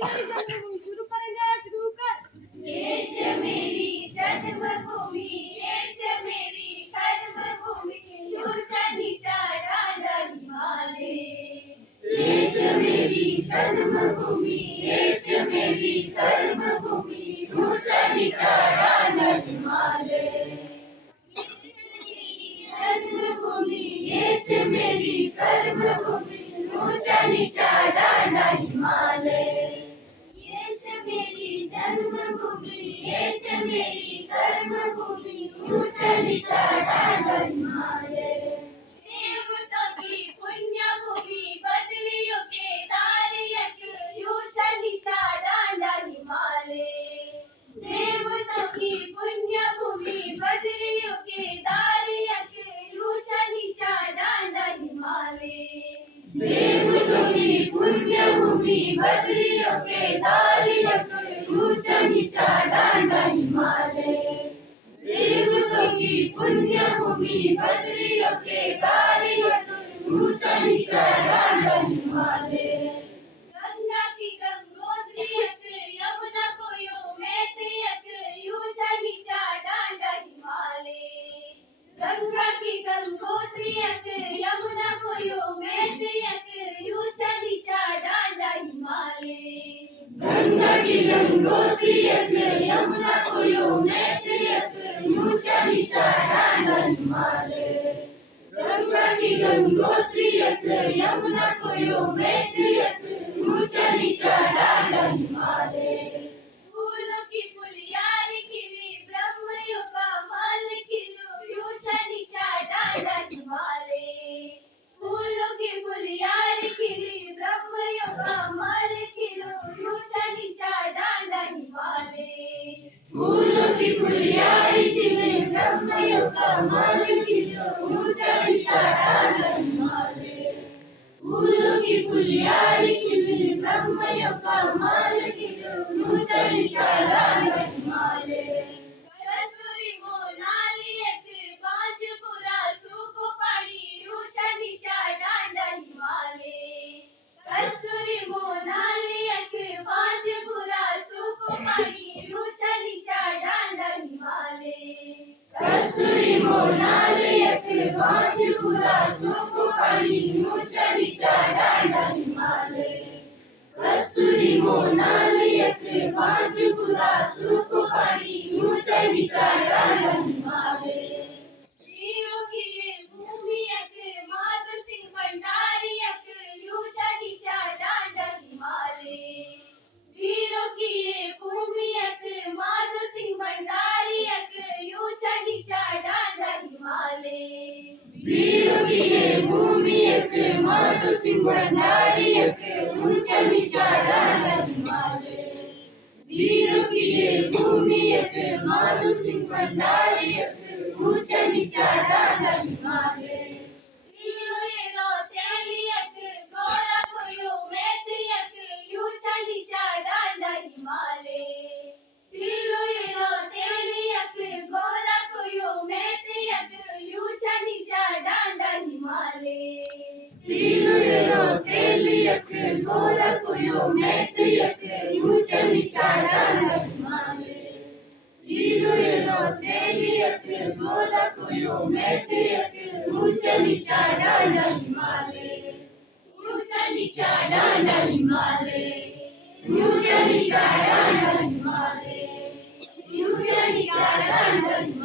शुरू करेंगे, शुरू कर। ये मेरी जन्मभूमि, ये मेरी कर्मभूमि, ऊंचा नीचा डांडा हिमालय। ये मेरी जन्मभूमि, ये मेरी कर्मभूमि, ऊंचा नीचा डांडा हिमालय। जन्मभूमि, ये मेरी कर्मभूमि, ऊंचा नीचा डांडा हिमालय। मेरी जन्मभूमि, ये मेरी कर्मभूमि, ऊंचा नीचा डांडा हिमालय। देवता की पुण्यभूमि, बद्रियों के दारियक, ऊंचा नीचा डांडा हिमालय। देवता की पुण्यभूमि, बद्रियों के दारियक, ऊंचा नीचा डांडा हिमालय। देवता की पुण्यभूमि, बद्रियों के दारियक, ऊंचा नीचा डांडा हिमालय। देवता की पुण्यभूमि, बद्रियों के दारियक, ऊंचा नीचा डांडा हिमालय। गंगा की गंगोत्रीयक, यमुना को यमुनेत्रीयक, ऊंचा नीचा डांडा हिमालय। गंगा की गंगोत्रीयक, यमुना को यमुनेत्रीयक, ऊंचा नीचा डांडा हिमालय। गंगा की गंगोत्रीयक, यमुना को यमुनेत्रीयक, ऊंचा नीचा डांडा हिमालय। गंगा की गंगोत्रीयक, यमुना को यमुनेत्रीयक, ऊंचा नीचा डांडा हिमालय। फूलों की फुलियारी खिली, ब्रह्मयों का माल खिलो, ऊंचा नीचा डांडा हिमालय। फूलों की फुलियारी खिली, ब्रह्मयों का माल खिलो, ऊंचा नीचा डांडा हिमालय। फूलों की फुलियारी खिली, ब्रह्मयों का माल खिलो, ऊंचा नीचा डांडा हिमालय। फूलों की फुलियारी खिली, ब्रह्मयों का माल खिलो, ऊंचा नीचा डांडा हिमालय। कस्तूरी मोनालियक, बांजपुरा सूखो पानी, ऊंचा नीचा डांडा हिमालय। कस्तूरी मोनालियक, बांजपुरा सूखो पानी, ऊंचा नीचा डांडा हिमालय। कस्तूरी मोनालियक, बांजपुरा सूखो पानी, ऊंचा नीचा डांडा हिमालय। कस्तूरी मोनालियक, बांजपुरा सूखो पानी, ऊंचा नीचा डांडा हिमालय। वीरों की ये भूमि एक, माधो सिंह भंडारियक, ऊंचा नीचा डांडा हिमालय। वीरों की ये भूमि एक, माधो सिंह भंडारियक, ऊंचा नीचा डांडा हिमालय। वीरों की ये भूमि एक, माधो सिंह भंडारियक, ऊंचा नीचा डांडा हिमालय। वीरों की ये भूमि एक, माधो सिंह भंडारियक, ऊंचा नीचा डांडा हिमालय। तेलियक, गोरा को यमुनेत्रीयक, ऊंचा नीचा डांडा हिमालय। तेलियक, गोरा को यमुनेत्रीयक, ऊंचा नीचा डांडा हिमालय। तेलियक, गोरा को यमुनेत्रीयक, ऊंचा नीचा डांडा हिमालय। तेलियक, गोरा को यमुनेत्रीयक, ऊंचा नीचा डांडा हिमालय। ऊंचा नीचा डांडा हिमालय। ऊंचा नीचा डांडा हिमालय। ऊंचा नीचा डांडा।